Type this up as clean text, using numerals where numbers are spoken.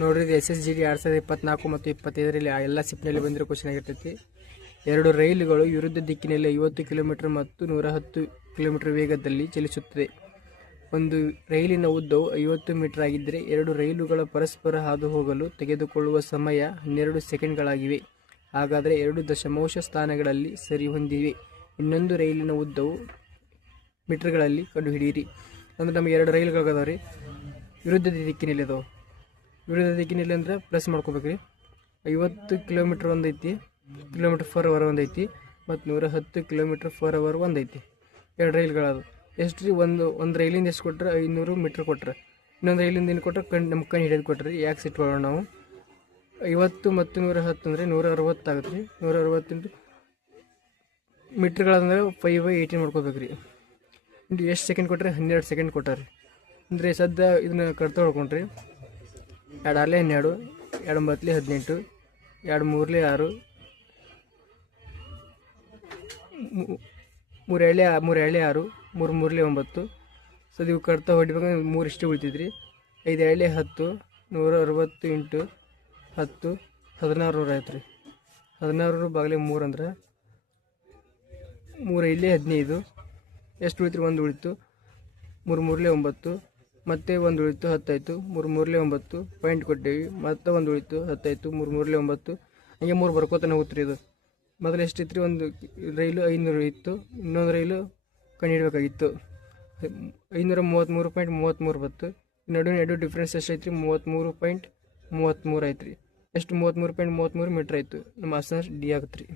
ನೋಡ್ರಿ ಇದು SSGD 2024 ಮತ್ತು 25ರಲ್ಲಿ ಎಲ್ಲ ಶಿಫ್ಟ್ನಲ್ಲಿ ಬಂದಿರೋ ಕ್ವಶನ್ ಆಗಿರ್ತೈತಿ. ಎರಡು ರೈಲುಗಳು ವಿರುದ್ಧ ದಿಕ್ಕಿನಲ್ಲಿ 50 ಕಿಲೋಮೀಟರ್ ಮತ್ತು 110 ಕಿಲೋಮೀಟರ್ ವೇಗದಲ್ಲಿ ಚಲಿಸುತ್ತದೆ. ಒಂದು ರೈಲಿನ ಉದ್ದವು 50 ಮೀಟರ್ ಆಗಿದ್ದರೆ ಎರಡು ರೈಲುಗಳ ಪರಸ್ಪರ ಹಾದು ಹೋಗಲು ತೆಗೆದುಕೊಳ್ಳುವ ಸಮಯ 12 ಸೆಕೆಂಡ್ಗಳಾಗಿವೆ. ಹಾಗಾದರೆ 2 ದಶಮಾಂಶ ಸ್ಥಾನಗಳಲ್ಲಿ ಸರಿ ಹೊಂದಿವೆ. ಇನ್ನೊಂದು ರೈಲಿನ ಉದ್ದವು ಮೀಟರ್ಗಳಲ್ಲಿ ಕಂಡುಹಿಡಿಯಿರಿ. ಅಂದ್ರೆ ನಮಗೆ ಎರಡು ರೈಲುಗಳಾಗದಾವೆ ರೀ, ವಿರುದ್ಧ ದಿಕ್ಕಿನಲ್ಲಿ ಅದಾವೆ. ವಿರುದ್ಧ ದಿಕ್ಕಿನಲ್ಲಿ ಅಂದ್ರೆ ಪ್ಲಸ್ ಮಾಡ್ಕೋಬೇಕ್ರಿ. 50 ಕಿಲೋಮೀಟರ್ ಒಂದೈತಿ, ಕಿಲೋಮೀಟರ್ ಫರ್ ಅವರ್ ಒಂದೈತಿ, ಮತ್ತು 110 ಕಿಲೋಮೀಟರ್ ಫರ್ ಅವರ್ ಒಂದೈತಿ. ಎರಡು ರೈಲುಗಳದು ಎಷ್ಟು ರೀ? ಒಂದು ರೈಲಿಂದ ಎಷ್ಟು ಕೊಟ್ರೆ 500 ಮೀಟ್ರ್ ಕೊಟ್ರೆ, ಇನ್ನೊಂದು ರೈಲಿಂದ ಏನು ಕೊಟ್ಟರೆ ನಮ್ಮ ಕಣ್ಣು ಹಿಡಿದು ಕೊಟ್ರಿ. ಯಾಕೆ ಸಿಟ್ಕೊಳ್ಳೋಣ ನಾವು? 50 ಮತ್ತು 110 ಅಂದರೆ 160 ಆಗುತ್ತೆ ರೀ. 160 ಮೀಟ್ರ್ಗಳಂದ್ರೆ 5/18 ಮಾಡ್ಕೋಬೇಕ್ರಿ. ಇಂಟು ಎಷ್ಟು ಸೆಕೆಂಡ್ ಕೊಟ್ಟರೆ 12 ಸೆಕೆಂಡ್ ಕೊಟ್ಟಾರೆ. ಅಂದರೆ ಸದ್ಯ ಇದನ್ನ ಕಡ್ತಾ ಹೊಡ್ಕೊಂಡ್ರಿ. 2 ಆರ್ಲೆ 12, 2 ಒಂಬತ್ತಲೆ 18, 2 ಮೂರಲೆ 6, 3 ಎರಡಲೆ 6, 3 ಮೂರಲೆ 9. ಸದ್ ಇವು ಕಡ್ತಾ ಹೊಡಿಬೇಕು. 3 ಇಷ್ಟು ಉಳಿತಿದ್ರಿ. 5 ಎರಡಲೆ 10, 160 ಇಂಟು 10 1600 ಆಯ್ತು ರೀ. 1600 ಬಾಗಿಲೆ 3 ಅಂದ್ರೆ 3 5 15. ಎಷ್ಟು ಉಳಿತು? 1 ಉಳಿತು. 3 ಮೂರಲೆ 9, ಮತ್ತೆ 1 ಉಳಿತು 10 ಆಯಿತು. 3 ಮೂರಲೆ 9 ಪಾಯಿಂಟ್ ಕೊಟ್ಟೇವಿ. ಮತ್ತೆ 1 ಉಳಿತು 10 ಆಯಿತು. 3 ಮೂರಲೆ 9, ಹಂಗೆ 3 ಬರ್ಕೋತಾನೆ ಹೋಗ್ತೀರಿ. ಇದು ಮೊದಲು ಎಷ್ಟಿತ್ತು ರೀ? ಒಂದು ರೈಲು 500 ಇತ್ತು, ಇನ್ನೊಂದು ರೈಲು ಕಂಡು ಹಿಡಬೇಕಾಗಿತ್ತು. 533.33 ಬತ್ತು. ನಡುವಿನ ಎರಡು ಡಿಫ್ರೆನ್ಸ್ ಎಷ್ಟು ಐತ್ರಿ? 33.33 ಆಯ್ತು ರೀ. ಎಷ್ಟು? 33.33 ಮೀಟ್ರ್ ಆಯಿತು. ನಮ್ಮ ಆನ್ಸರ್ ಡಿ ಆಗುತ್ತೆ ರೀ.